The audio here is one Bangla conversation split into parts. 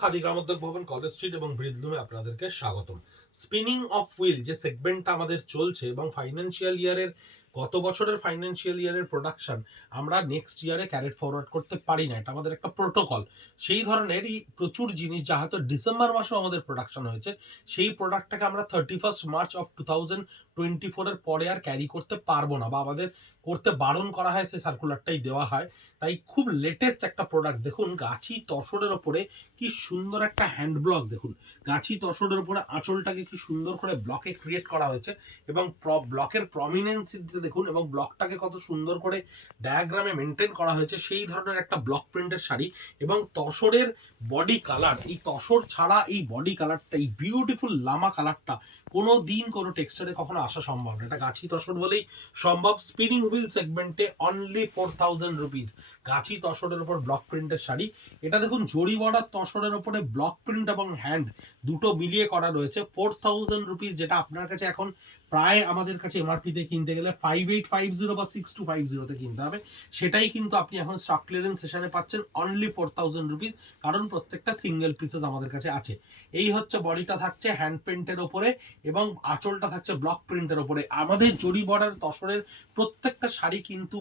খাদি গ্রামোদ্যোগ ভবন, কলেজ স্ট্রিট এবং ব্রিজলুমে আপনাদেরকে স্বাগতম। স্পিনিং অফ হুইল যে সেগমেন্টটা আমাদের চলছে এবং ফাইন্যান্সিয়াল ইয়ারের গত বছরের ফাইন্যান্সিয়াল ইয়ারের প্রোডাকশন আমরা নেক্সট ইয়ারে ক্যারেট ফরওয়ার্ড করতে পারি না, এটা আমাদের একটা প্রোটোকল। সেই ধরনেরই প্রচুর জিনিস যা হয়তো ডিসেম্বর মাসেও আমাদের প্রোডাকশন হয়েছে, সেই প্রোডাক্টটাকে আমরা 31 মার্চ অফ 2024-এর পরে আর ক্যারি করতে পারবো না, বা আমাদের করতে বারণ করা হয়, সেই সার্কুলারটাই দেওয়া হয়। তাই খুব লেটেস্ট একটা প্রোডাক্ট দেখুন, গাছি তসরের ওপরে কি সুন্দর একটা হ্যান্ড ব্লক। দেখুন গাছি তসরের উপরে আঁচলটাকে কি সুন্দর করে ব্লকে ক্রিয়েট করা হয়েছে এবং ব্লকের প্রমিনেন্স দেখুন, এবং ব্লকটাকে কত সুন্দর করে ডায়াগ্রামে মেনটেন করা হয়েছে। সেই ধরনের একটা ব্লক প্রিন্টের শাড়ি এবং তসরের বডি কালার, এই তসর ছাড়া এই বডি কালারটা, এই বিউটিফুল লামা কালারটা কোনো দিন কোনো টেক্সচারে কখনো আসা সম্ভব না। এটা গাছি তসর বলেই সম্ভব। স্পিনিং হুইল সেগমেন্টে অনলি 4000 রুপিস গাছি তসরের উপর ব্লক প্রিন্টের শাড়ি। এটা দেখুন জরি বর্ডার তসরের উপরে ব্লক প্রিন্ট এবং হ্যান্ড দুটো মিলিয়ে করা রয়েছে। 4000 রুপিস, যেটা আপনার কাছে এখন প্রায় আমাদের কাছে এমআরপিতে কিনতে গেলে 5850 বা 6250-তে কিনতে হবে, সেটাই কিন্তু আপনি এখন স্টক ক্লিয়ারেন্স সেশনে পাচ্ছেন অনলি 4000 রুপিস, কারণ প্রত্যেকটা সিঙ্গেল পিসেস আমাদের কাছে আছে। এই হচ্ছে বডিটা থাকছে হ্যান্ড প্রিন্টের ওপরে এবং আঁচলটা থাকছে ব্লক প্রিন্টের ওপরে। আমাদের জরি বর্ডার তসরের প্রত্যেকটা শাড়ি কিন্তু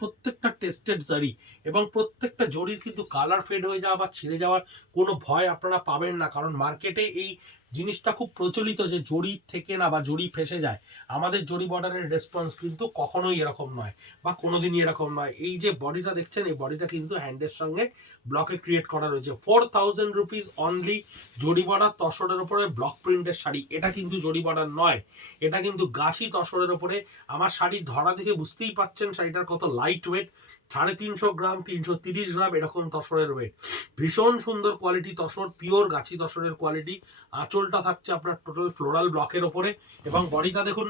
প্রত্যেকটা টেস্টেড জারি, এবং প্রত্যেকটা জরির কিন্তু কালার ফেড হয়ে যাওয়া বা ছিঁড়ে যাওয়ার কোনো ভয় আপনারা পাবেন না, কারণ মার্কেটে এই জিনিসটা খুব প্রচলিত যে জরি থেকে না বা জরি ফেসে যায়। আমাদের জরি বর্ডারের রেসপন্স কিন্তু কখনোই এরকম নয় বা কোনোদিনই এরকম নয়। এই যে বডিটা দেখছেন, এই বডিটা কিন্তু হ্যান্ডের সঙ্গে ব্লকে ক্রিয়েট করা রয়েছে। 4000 রুপিস অনলি জরি বর্ডার তসরের উপরে ব্লক প্রিন্টের শাড়ি। এটা কিন্তু জরি বর্ডার নয়, এটা কিন্তু গাছি তসরের উপরে। আমার শাড়ি ধরা দেখে বুঝতেই পাচ্ছেন শাড়িটার কত লাইট ওয়েট, 350 গ্রাম 330 গ্রাম এরকম তসরের ওয়েট। ভীষণ সুন্দর কোয়ালিটি তসর, পিওর গাছি তসরের কোয়ালিটি। আঁচলটা থাকছে আপনার টোটাল ফ্লোরাল ব্লকের ওপরে এবং বডিটা দেখুন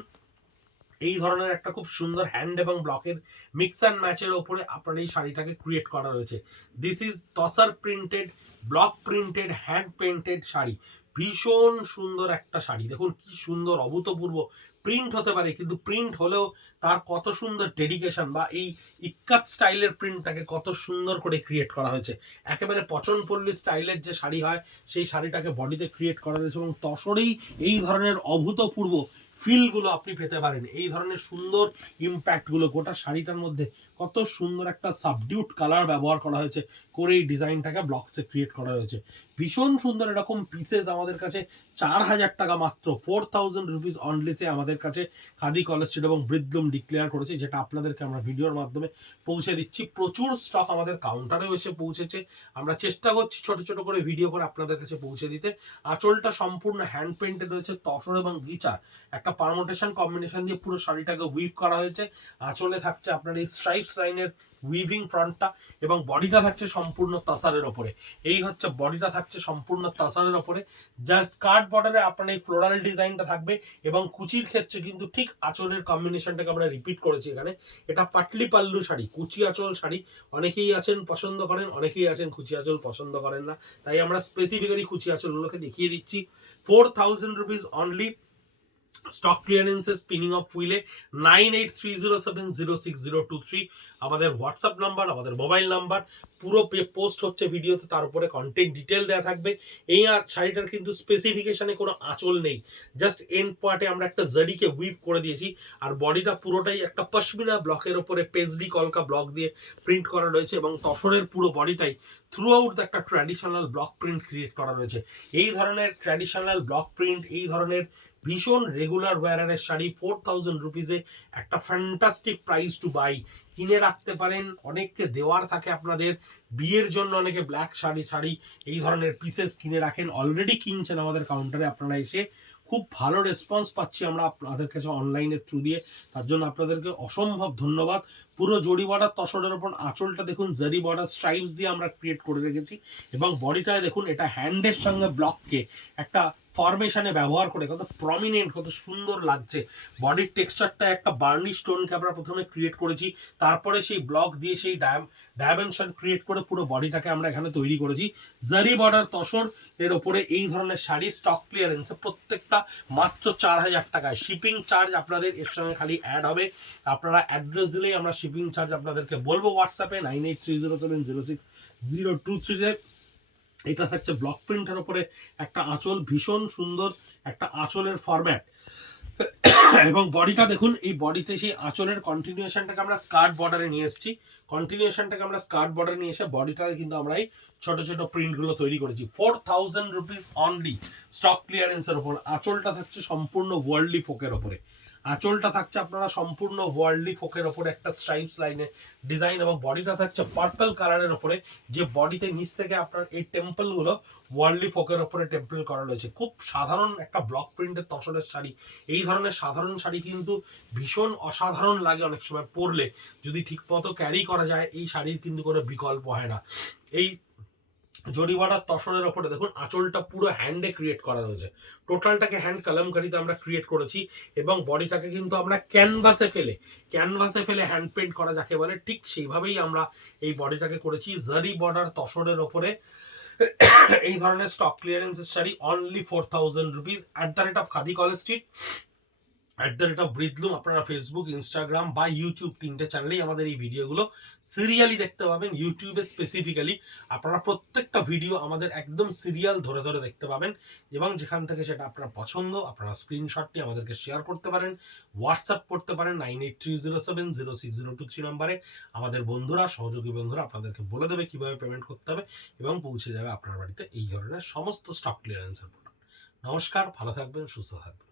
এই ধরনের একটা খুব সুন্দর হ্যান্ড এবং ব্লকের মিক্স অ্যান্ড ম্যাচের ওপরে আপনার এই শাড়িটাকে ক্রিয়েট করা রয়েছে। This is tussar printed, block printed, hand painted sari. ভীষণ সুন্দর একটা শাড়ি, দেখুন কি সুন্দর অভূতপূর্ব প্রিন্ট হতে পারে, কিন্তু প্রিন্ট হলেও তার কত সুন্দর ডেডিকেশন, বা এই ইক্কাত স্টাইলের প্রিন্টটাকে কত সুন্দর করে ক্রিয়েট করা হয়েছে। একেবারে পচনপল্লী স্টাইলের যে শাড়ি হয়, সেই শাড়িটাকে বডিতে ক্রিয়েট করা হয়েছে এবং তসরেই এই ধরনের অভূতপূর্ব ফিলগুলো আপনি পেতে পারেন। এই ধরনের সুন্দর ইম্প্যাক্টগুলো গোটা শাড়িটার মধ্যে কত সুন্দর একটা সাবডিউট কালার ব্যবহার করা হয়েছে করে এই ডিজাইনটাকে ব্লকসে ক্রিয়েট করা হয়েছে। ভীষণ সুন্দর এরকম পিসেস আমাদের কাছে 4000 টাকা মাত্র, 4000 রুপিস অনলিসে আমাদের কাছে খাদি, কলেজ স্ট্রিট এবং ব্রিজলুম ডিক্লেয়ার করেছি, যেটা আপনাদেরকে আমরা ভিডিওর মাধ্যমে পৌঁছে দিচ্ছি। প্রচুর স্টক আমাদের কাউন্টারেও এসে পৌঁছেছে, আমরা চেষ্টা করছি ছোট ছোট করে ভিডিও করে আপনাদের কাছে পৌঁছে দিতে। আঁচলটা সম্পূর্ণ হ্যান্ড পেন্টেড হয়েছে, তসর এবং গিচার একটা পারমোটেশন কম্বিনেশন দিয়ে পুরো শাড়িটাকে উইভ করা হয়েছে। আঁচলে থাকছে আপনার এই স্ট্রাইপস লাইনের উইভিং ফ্রন্টটা এবং বডিটা থাকছে সম্পূর্ণ তাসারের ওপরে। এই হচ্ছে বডিটা থাকছে সম্পূর্ণ তাসারের ওপরে, যার স্কার্ট বর্ডারে আপনার এই ফ্লোরাল ডিজাইনটা থাকবে এবং কুচির ক্ষেত্রে কিন্তু ঠিক আঁচলের কম্বিনেশনটাকে আমরা রিপিট করেছি এখানে। এটা পাটলি পাল্লু শাড়ি, কুচি আঁচল শাড়ি। অনেকেই আছেন পছন্দ করেন, অনেকেই আছেন কুচি আঁচল পছন্দ করেন না, তাই আমরা স্পেসিফিক্যালি কুচি আঁচলগুলোকে দেখিয়ে দিচ্ছি। 4000 রুপিস অনলি, স্টক ক্লিয়ারেন্সে স্পিনিং অফ হুইলে। 9830706023 আমাদের হোয়াটসঅ্যাপ নাম্বার, আমাদের মোবাইল নাম্বার। পুরো পোস্ট হচ্ছে ভিডিওতে, তার উপরে কন্টেন্ট ডিটেল দেওয়া থাকবে। এই শাড়িটার কিন্তু স্পেসিফিকেশনে কোনো আঁচল নেই, জাস্ট এন্ড পার্টে আমরা একটা জারিকে উইভ করে দিয়েছি, আর বডিটা পুরোটাই একটা পশমিনা ব্লকের ওপরে পেজলি কলকা ব্লক দিয়ে প্রিন্ট করা রয়েছে এবং তসরের পুরো বডিটাই থ্রু আউট একটা ট্র্যাডিশনাল ব্লক প্রিন্ট ক্রিয়েট করা রয়েছে। এই ধরনের ট্র্যাডিশনাল ব্লক প্রিন্ট, এই ধরনের ভীষণ রেগুলার ওয়ারের শাড়ি 4000 রুপিসে একটা ফ্যান্টাস্টিক প্রাইস টু বাই। কিনে রাখতে পারেন, অনেককে দেওয়ার থাকে আপনাদের বিয়ের জন্য, অনেকে ব্ল্যাক শাড়ি এই ধরনের পিসেস কিনে রাখেন, অলরেডি কিনছেন আমাদের কাউন্টারে আপনারা এসে। খুব ভালো রেসপন্স পাচ্ছি আমরা আপনাদের কাছে অনলাইনের থ্রু দিয়ে, তার জন্য আপনাদেরকে অসম্ভব ধন্যবাদ। পুরো জরি বর্ডার তসরের ওপর আঁচলটা দেখুন জারি বর্ডার স্ট্রাইপস দিয়ে আমরা ক্রিয়েট করে রেখেছি এবং বডিটায় দেখুন এটা হ্যান্ডের সঙ্গে ব্লককে একটা ফরমেশনে ব্যবহার করে কত প্রমিনেন্ট, কত সুন্দর লাগছে। বডির টেক্সচারটা একটা বার্নিশ টোনকে আমরা প্রথমে ক্রিয়েট করেছি, তারপরে সেই ব্লক দিয়ে সেই ডাইমেনশন ক্রিয়েট করে পুরো বডিটাকে আমরা এখানে তৈরি করেছি। জারি বর্ডার তসর এর ওপরে এই ধরনের শাড়ি স্টক ক্লিয়ারেন্সে প্রত্যেকটা মাত্র 4000 টাকায়। শিপিং চার্জ আপনাদের এর সঙ্গে খালি অ্যাড হবে, আপনারা অ্যাড্রেস দিলেই আমরা শিপিং চার্জ আপনাদেরকে বলবো। হোয়াটসঅ্যাপে 9830706023 এটা থাকছে ব্লক প্রিন্টের উপরে একটা আঁচল, ভীষণ সুন্দর একটা আঁচলের ফরম্যাট। এবং বডিটা দেখুন, এই বডিতে সেই আঁচলের কন্টিনিউশনটাকে আমরা স্কার্ট বর্ডারে নিয়ে এসেছি। কন্টিনিউশনটাকে আমরা স্কার্ট বর্ডারে নিয়ে এসে বডিটাকে কিন্তু আমরা এই ছোট ছোট প্রিন্টগুলো তৈরি করেছি। 4000 রুপিস অনলি স্টক ক্লিয়ারেন্সের ওপর। আঁচলটা থাকছে সম্পূর্ণ ওয়ার্ল্ডলি ফোকের ওপরে। আঁচলটা থাকছে আপনারা সম্পূর্ণ ওয়ার্ল্ডলি ফোকের ওপরে একটা স্ট্রাইপস লাইনে ডিজাইন, এবং বডিটা থাকছে পার্পল কালারের ওপরে, যে বডিতে নিচ থেকে আপনার এই টেম্পলগুলো ওয়ার্ল্ডলি ফোকের ওপরে টেম্পল করা রয়েছে। খুব সাধারণ একটা ব্লক প্রিন্টের তসরের শাড়ি। এই ধরনের সাধারণ শাড়ি কিন্তু ভীষণ অসাধারণ লাগে অনেক সময় পরলে, যদি ঠিকমতো ক্যারি করা যায় এই শাড়ির কিন্তু কোনো বিকল্প হয় না। এই জরিবাটার তসরের ওপরে দেখুন আঁচলটা পুরো হ্যান্ডে ক্রিয়েট করা রয়েছে, টোটালটাকে হ্যান্ড কালামকারিতে আমরা ক্রিয়েট করেছি, এবং বডিটাকে কিন্তু আমরা ক্যানভাসে ফেলে হ্যান্ড পেন্ট করা যাকে বলে, ঠিক সেইভাবেই আমরা এই বডিটাকে করেছি। জারি বর্ডার তসরের ওপরে এই ধরনের স্টক ক্লিয়ারেন্সের sari only 4000 rupees @ Khadi College Street, @ব্রিদলুম। আপনারা ফেসবুক, ইনস্টাগ্রাম বা ইউটিউব তিনটে চ্যানেলেই আমাদের এই ভিডিওগুলো সিরিয়ালি দেখতে পাবেন। ইউটিউবে স্পেসিফিক্যালি আপনারা প্রত্যেকটা ভিডিও আমাদের একদম সিরিয়াল ধরে ধরে দেখতে পাবেন, এবং যেখান থেকে সেটা আপনার পছন্দ আপনারা স্ক্রিনশটটি আমাদেরকে শেয়ার করতে পারেন, হোয়াটসঅ্যাপ করতে পারেন 9830706023 নম্বরে। আমাদের বন্ধুরা, সহযোগী বন্ধুরা আপনাদেরকে বলে দেবে কিভাবে পেমেন্ট করতে হবে, এবং পৌঁছে যাবে আপনার বাড়িতে এই ধরনের সমস্ত স্টক ক্লিয়ারেন্সের প্রোডাক্ট। নমস্কার, ভালো থাকবেন, সুস্থ থাকবেন।